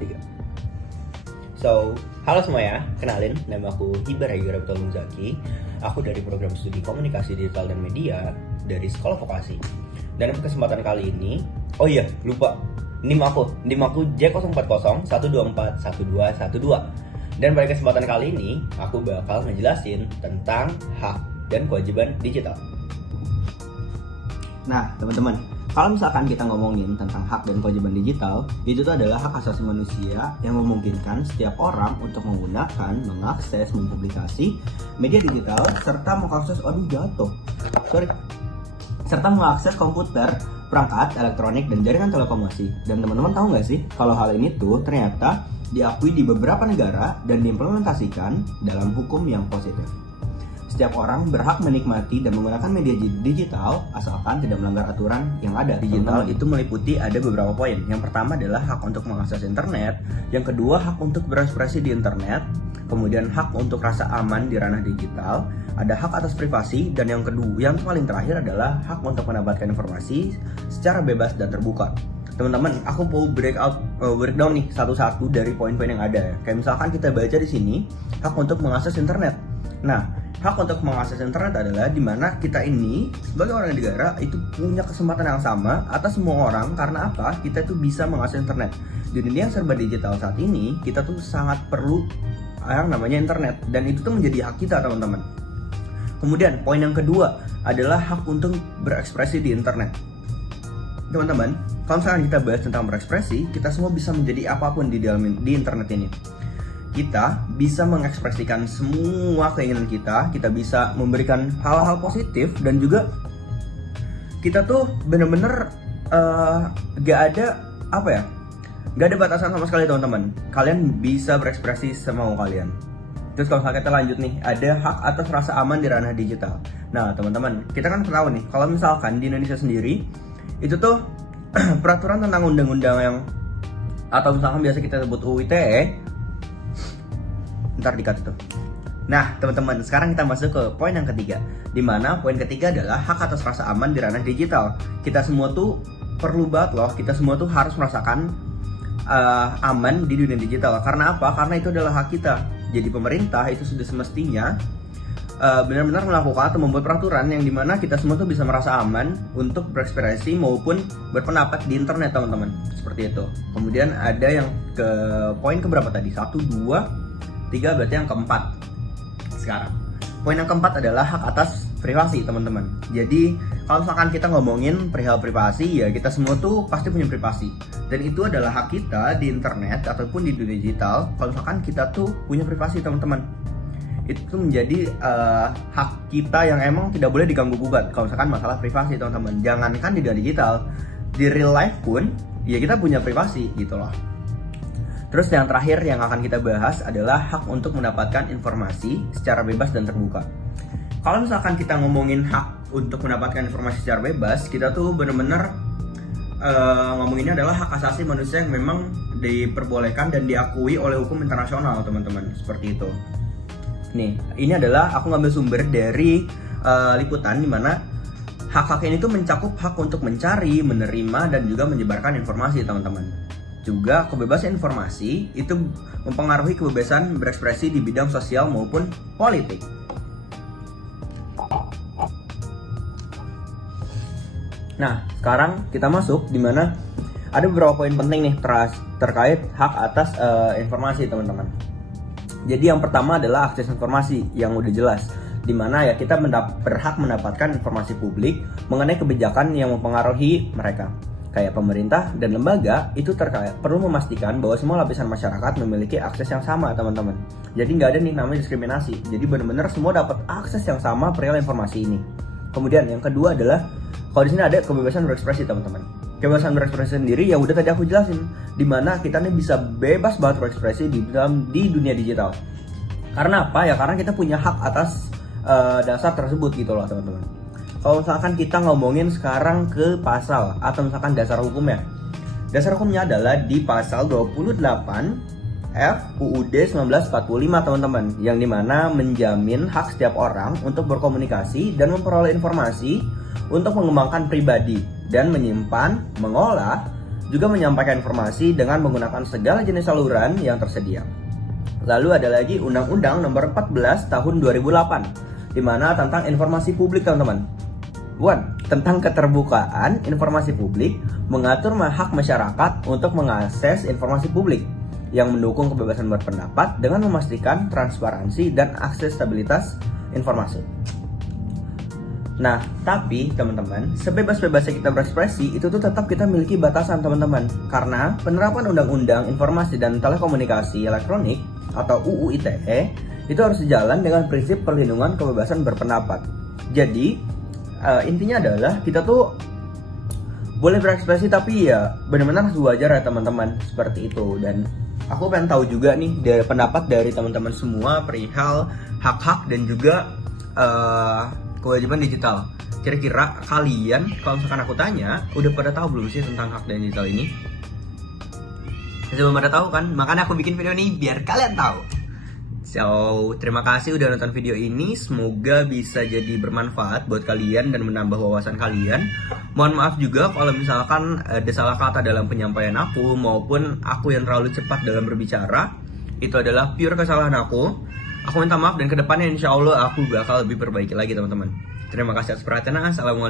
3. So, halo semuanya, kenalin, nama aku Hibar Ayura Betul Muzaki. Aku dari program studi komunikasi digital dan media dari Sekolah Vokasi. Dan pada kesempatan kali ini, lupa, NIM aku J040124112. Dan pada kesempatan kali ini, aku bakal ngejelasin tentang hak dan kewajiban digital. Nah, teman-teman, kalau misalkan kita ngomongin tentang hak dan kewajiban digital, itu tuh adalah hak asasi manusia yang memungkinkan setiap orang untuk menggunakan, mengakses, mempublikasi media digital, serta mengakses komputer, perangkat elektronik, dan jaringan telekomunikasi. Dan teman-teman tahu nggak sih, kalau hal ini tuh ternyata diakui di beberapa negara dan diimplementasikan dalam hukum yang positif. Setiap orang berhak menikmati dan menggunakan media digital asalkan tidak melanggar aturan yang ada. Digital itu meliputi ada beberapa poin. Yang pertama adalah hak untuk mengakses internet, yang kedua hak untuk berekspresi di internet, kemudian hak untuk rasa aman di ranah digital, ada hak atas privasi, dan yang paling terakhir adalah hak untuk mendapatkan informasi secara bebas dan terbuka. Teman-teman, aku mau breakdown nih satu-satu dari poin-poin yang ada ya. Kayak misalkan kita baca di sini hak untuk mengakses internet. Nah, hak untuk mengakses internet adalah dimana kita ini sebagai orang negara itu punya kesempatan yang sama atas semua orang. Karena apa? Kita tuh bisa mengakses internet. Di dunia yang serba digital saat ini, kita tuh sangat perlu yang namanya internet, dan itu tuh menjadi hak kita, teman-teman. Kemudian poin yang kedua adalah hak untuk berekspresi di internet. Teman-teman, kalau misalkan kita bahas tentang berekspresi, kita semua bisa menjadi apapun di internet ini. Kita bisa mengekspresikan semua keinginan kita bisa memberikan hal-hal positif, dan juga kita tuh bener-bener gak ada batasan sama sekali, teman-teman. Kalian bisa berekspresi semau kalian. Terus kalau misalkan kita lanjut nih, ada hak atas rasa aman di ranah digital. Nah, teman-teman, kita kan tahu nih, kalau misalkan di Indonesia sendiri itu tuh peraturan tentang undang-undang yang atau misalkan biasa kita sebut UU ITE. Ntar dikat itu. Nah, teman-teman, sekarang kita masuk ke poin yang ketiga, dimana poin ketiga adalah hak atas rasa aman di ranah digital. Kita semua tuh perlu banget loh, kita semua tuh harus merasakan aman di dunia digital. Karena apa? Karena itu adalah hak kita. Jadi pemerintah itu sudah semestinya benar-benar melakukan atau membuat peraturan yang dimana kita semua tuh bisa merasa aman untuk berekspresi maupun berpendapat di internet, teman-teman. Seperti itu. Kemudian ada yang ke poin keberapa tadi? 1, 2, 3, berarti yang keempat sekarang. Poin yang keempat adalah hak atas privasi, teman-teman. Jadi kalau misalkan kita ngomongin perihal privasi, ya kita semua tuh pasti punya privasi, dan itu adalah hak kita di internet ataupun di dunia digital. Kalau misalkan kita tuh punya privasi, teman-teman, itu menjadi hak kita yang emang tidak boleh diganggu gugat. Kalau misalkan masalah privasi, teman-teman, jangankan di dunia digital, di real life pun ya kita punya privasi gitu loh. Terus yang terakhir yang akan kita bahas adalah hak untuk mendapatkan informasi secara bebas dan terbuka. Kalau misalkan kita ngomongin hak untuk mendapatkan informasi secara bebas, kita tuh bener-bener ngomonginnya adalah hak asasi manusia yang memang diperbolehkan dan diakui oleh hukum internasional, teman-teman. Seperti itu. Nih, ini adalah aku ngambil sumber dari liputan, dimana hak-hak ini tuh mencakup hak untuk mencari, menerima, dan juga menyebarkan informasi, teman-teman. Juga kebebasan informasi itu mempengaruhi kebebasan berekspresi di bidang sosial maupun politik. Nah, sekarang kita masuk dimana ada beberapa poin penting nih terkait hak atas informasi, teman-teman. Jadi yang pertama adalah akses informasi yang udah jelas, dimana ya kita berhak mendapatkan informasi publik mengenai kebijakan yang mempengaruhi mereka. Kayak pemerintah dan lembaga itu perlu memastikan bahwa semua lapisan masyarakat memiliki akses yang sama, teman-teman. Jadi nggak ada nih namanya diskriminasi. Jadi benar-benar semua dapat akses yang sama perihal informasi ini. Kemudian yang kedua adalah kalau di sini ada kebebasan berekspresi, teman-teman. Kebebasan berekspresi sendiri ya udah tadi aku jelasin, dimana kita nih bisa bebas banget berekspresi di dunia digital. Karena apa ya? Karena kita punya hak atas dasar tersebut gitu loh, teman-teman. Kalau misalkan kita ngomongin sekarang ke pasal atau misalkan dasar hukumnya. Dasar hukumnya adalah di pasal 28 F UUD 1945, teman-teman, yang dimana menjamin hak setiap orang untuk berkomunikasi dan memperoleh informasi untuk mengembangkan pribadi dan menyimpan, mengolah, juga menyampaikan informasi dengan menggunakan segala jenis saluran yang tersedia. Lalu ada lagi Undang-Undang Nomor 14 Tahun 2008, di mana tentang informasi publik, teman-teman. Tentang keterbukaan informasi publik, mengatur hak masyarakat untuk mengakses informasi publik yang mendukung kebebasan berpendapat dengan memastikan transparansi dan aksesibilitas informasi. Nah, tapi teman-teman, sebebas-bebasnya kita berekspresi, itu tuh tetap kita miliki batasan, teman-teman. Karena penerapan Undang-Undang Informasi dan Telekomunikasi Elektronik atau UU ITE itu harus sejalan dengan prinsip perlindungan kebebasan berpendapat. Jadi, intinya adalah kita tuh boleh berekspresi, tapi ya benar-benar harus wajar ya, teman-teman, seperti itu. Dan aku pengen tahu juga nih dari pendapat dari teman-teman semua perihal hak-hak dan juga kewajiban digital. Kira-kira kalian, kalau misalkan aku tanya, udah pada tahu belum sih tentang hak dan digital ini? Masih belum pada tahu kan? Makanya aku bikin video ini biar kalian tahu. So, terima kasih udah nonton video ini. Semoga bisa jadi bermanfaat buat kalian dan menambah wawasan kalian. Mohon maaf juga kalau misalkan ada salah kata dalam penyampaian aku, maupun aku yang terlalu cepat dalam berbicara. Itu adalah pure kesalahan aku. Aku minta maaf, dan kedepannya insya Allah aku bakal lebih perbaiki lagi, teman-teman. Terima kasih atas perhatian. Assalamualaikum.